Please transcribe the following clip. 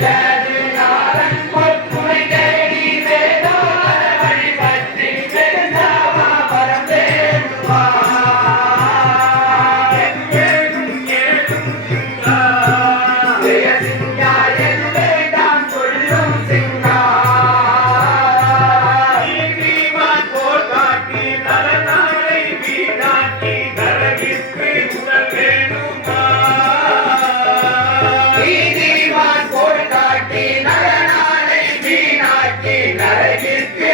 Yeah. Take it.